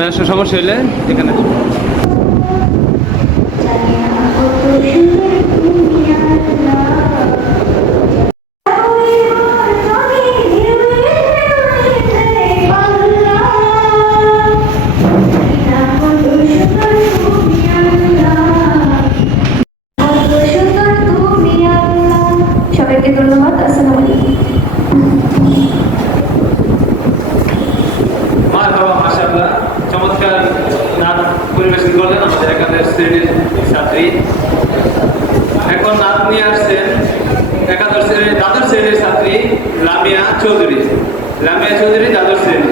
alumnes, somos el. এখন আপনি আসছেন একাদশ শ্রেণির দ্বাদশ শ্রেণির ছাত্রী লামিয়া চৌধুরী। রামিয়া চৌধুরী দ্বাদশ শ্রেণি।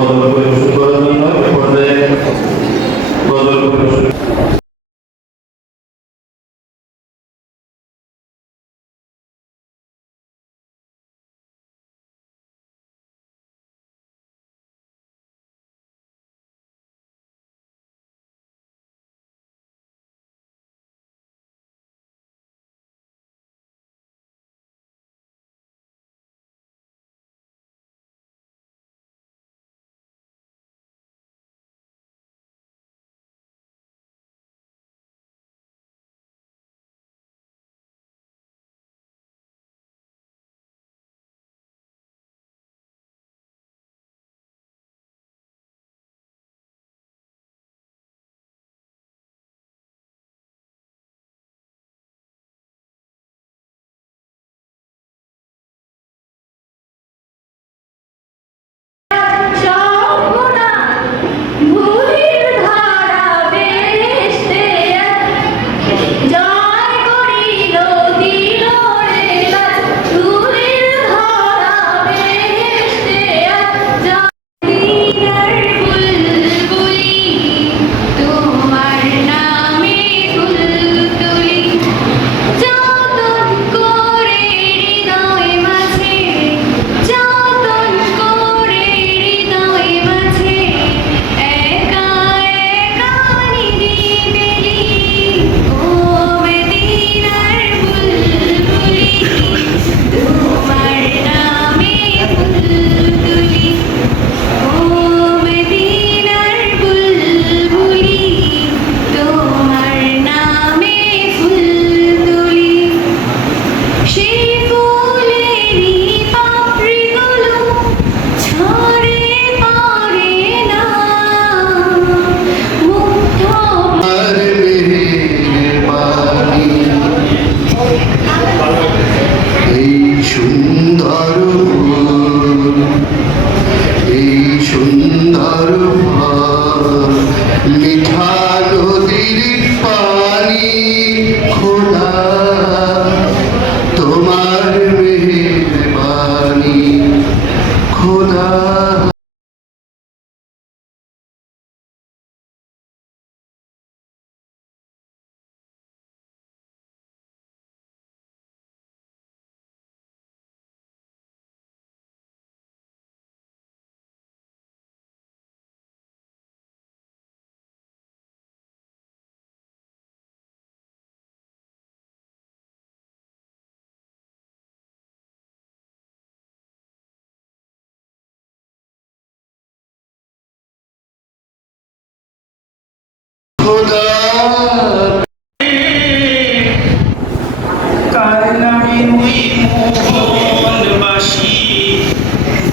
Господа Твоего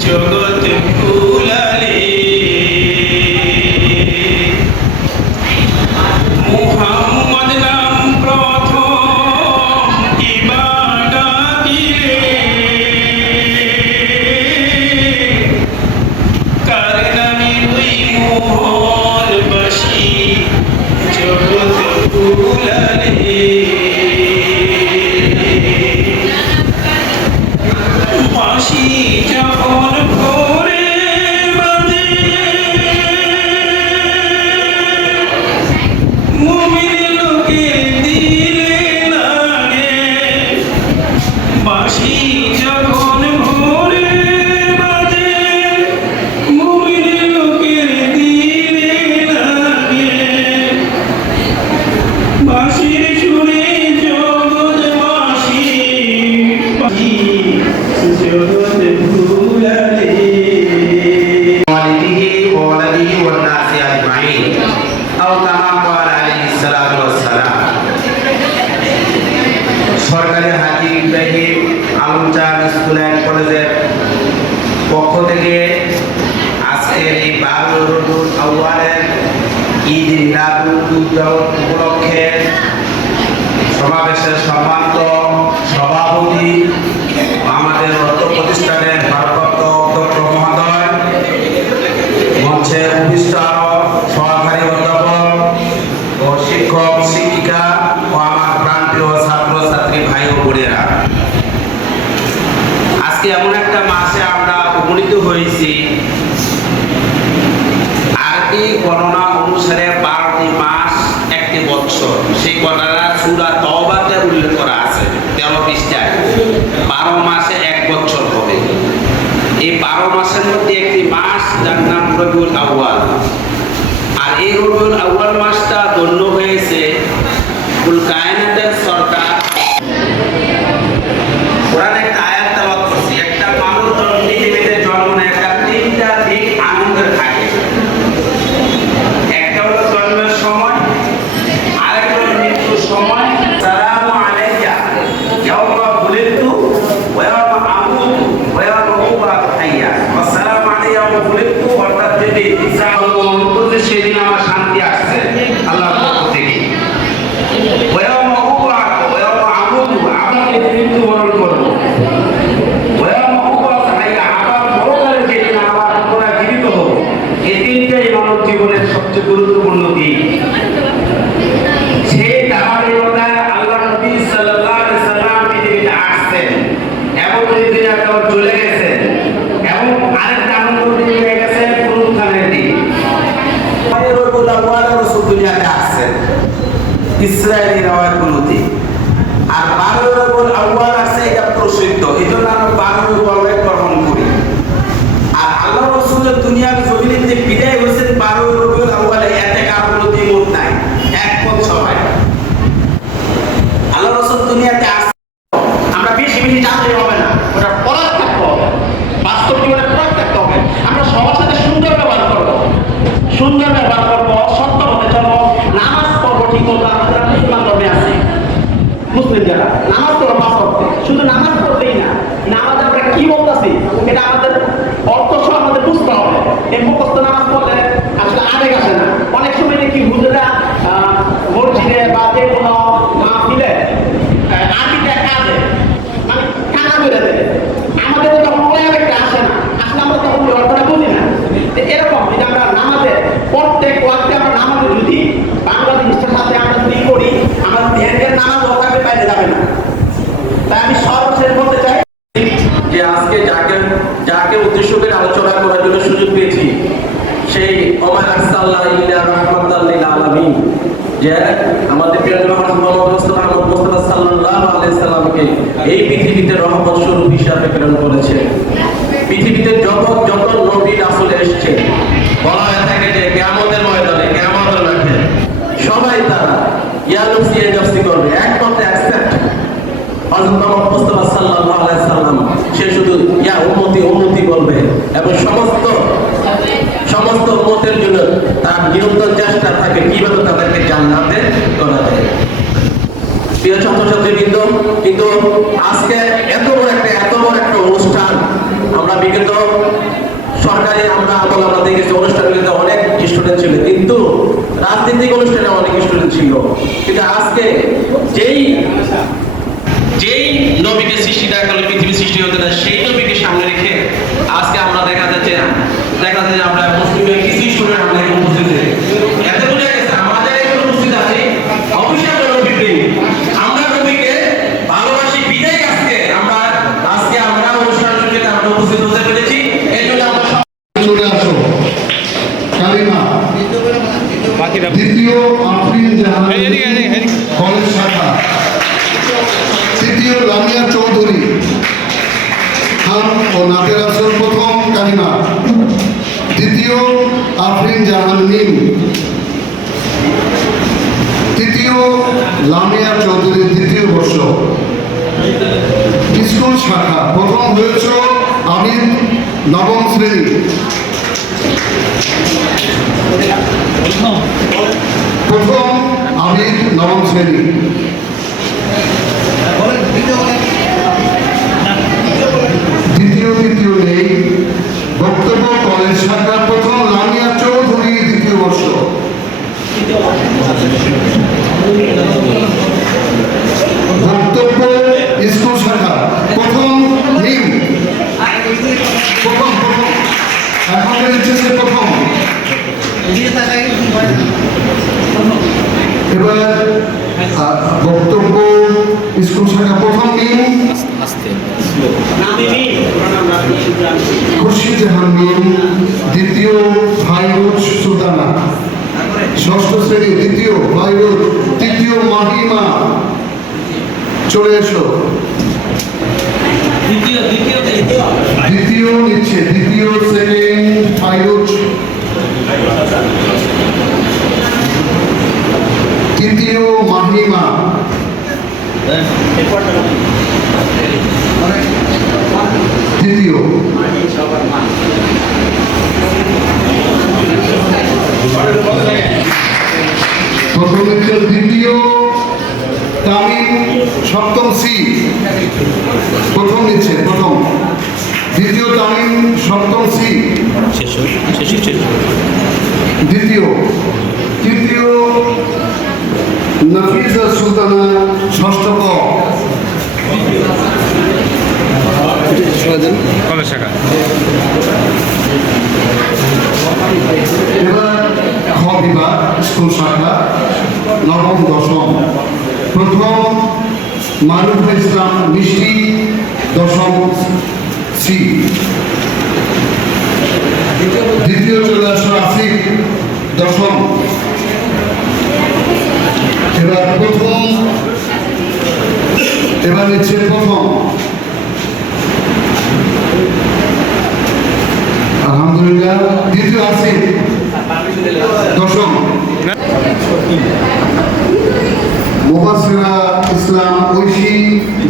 জগৎ রবিউল আউয়ালের ঈদ মিলাদুল উপলক্ষে সমাবেশের সম্মানিত সভাপতি আমাদের অর্থ প্রতিষ্ঠানের ভারপ্রাপ্ত পৃষ্ঠায় বারো মাসে এক বছর হবে। এই বারো মাসের মধ্যে একটি মাস যার নাম রবিউল আউ্বাল আর এই রবিউল আউ্বাল মাসটা ধন্য যত নবী রাসুল এসছে বলা হয়ে থাকে যে কেমতের ময়দানে কেমতের মাঠে সবাই তারা ইয়ানফসি এনফসি করবে। একমাত্র অ্যাকসেপ্ট হযরত মুস্তাফা সাল্লাল্লাহু আলাইহি সাল্লাম, সে শুধু ইয়া উম্মতি উম্মতি বলবে এবং সমস্ত সমস্ত উম্মতের জন্য তার নিরন্তর চেষ্টা থাকে কীভাবে তাদেরকে জান্নাতে করা যায়। প্রিয় ছাত্রছাত্রীবৃন্দ, কিন্তু আজকে এত বড় একটা, এত বড় একটা অনুষ্ঠান আমরা বিগত সরকারি আমরা আমল আমরা দেখেছি অনুষ্ঠানগুলিতে অনেক স্টুডেন্ট ছিল, কিন্তু রাজনৈতিক অনুষ্ঠানে অনেক স্টুডেন্ট ছিল। কিন্তু আজকে যেই যেই নবীকে সৃষ্টি না করলে পৃথিবী সৃষ্টি হতে না সেই আফরিন জাহান মিম। তৃতীয় লামিয়া চৌধুরী দ্বিতীয় বর্ষ। স্কুল শাখা। প্রথম হয়েছ আমি নবম শ্রেণি। প্রথম আমি নবম শ্রেণি। দ্বিতীয়, তৃতীয় নেই। বক্তব্য, কলেজ শাখা প্রথম লামিয়া চৌধুরী দ্বিতীয় বর্ষ। বক্তব্য, স্কুল শাখা, প্রথম হিম প্রথম প্রথম। এখন হচ্ছে প্রথম। এবার বক্তব্য স্কুল শাখা প্রথম দিন খুরশিদ জাহান মিম দ্বিতীয় ভাইরুজ সুলতানা। ষষ্ঠ শ্রেণি দ্বিতীয় ভাইরুজ তৃতীয় মাহিমা। চলে এসো। দ্বিতীয় নিচ্ছে দ্বিতীয় শ্রেণি ভাইরুজ। দ্বিতীয় তৃতীয় নফিজা সুলতানা ষষ্ঠ ক এবার খ বিভাগ স্কুল শাখা নবম দশম। প্রথম মারুফ ইসলাম মিষ্টি দশম সি। দ্বিতীয় চলে আসো আসিফ দশম। এবার প্রথম, এবার নিচ্ছে প্রথম। আলহামদুলিল্লাহ, দ্বিতীয় আসিফ দশম। মুবাসিরা ইসলাম ঐশী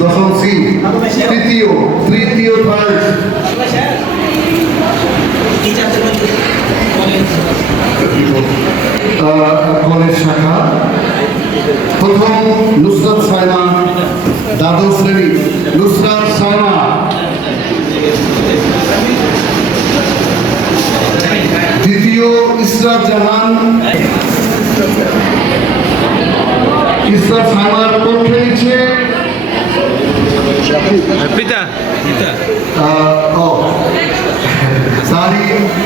দশম সি, তৃতীয়। কলেজ শাখা। প্রথম নুসরাত সাইমা দ্বাদশ শ্রেণি নুসরাত সাইমা দ্বিতীয় ইসরাত জাহান। ইসরাত সাইমার পক্ষে নিচ্ছে। পিতা। আহ, ও। সারি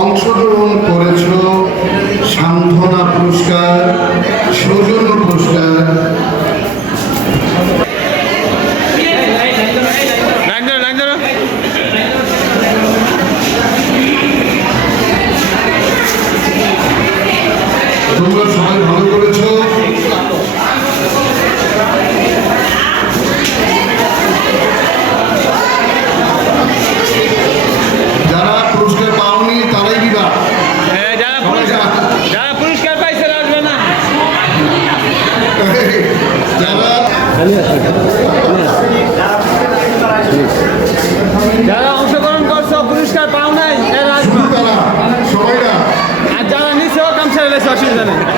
অংশগ্রহণ করেছ সান্ত্বনা পুরস্কার সৌজন্য পুরস্কার